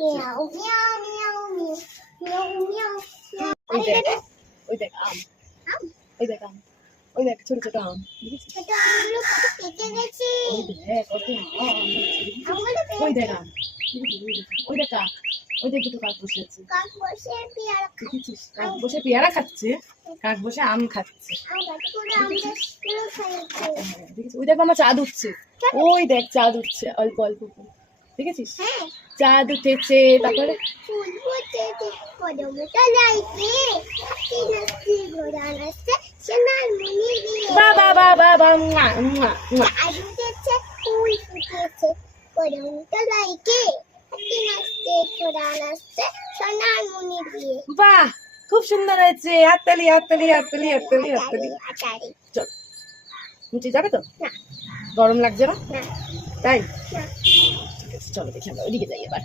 লাগছে? ওই দেখ, ওই দেখ আম, ওই দেখ আম, ওই দেখ ছোট ছোট আম, দেখেছিস? ওই দেখ কত আম, ওই দেখ আম, ওই দেখ কাক, ওই দেখ দুটো কাক বসে আছে, দেখেছিস? কাক বসে পেয়ারা খাচ্ছে, কাক বসে আম খাচ্ছে, দেখেছিস? ওই দেখ আমার চাঁদ উঠছে, ওই দেখ চাঁদ উঠছে অল্প অল্প করে, দেখেছিস? চাঁদ উঠেছে, তারপরে বাবা বাবা বাবা মুয়া মুয়া মুয়া। বাহ, খুব সুন্দর হয়েছে, হাততালি হাততালি হাততালি হাততালি হাততালি। চল নিচে যাবে তো? গরম লাগছে না? তাই ঠিক আছে, চলো দেখি আমরা ওইদিকে যাই এবার।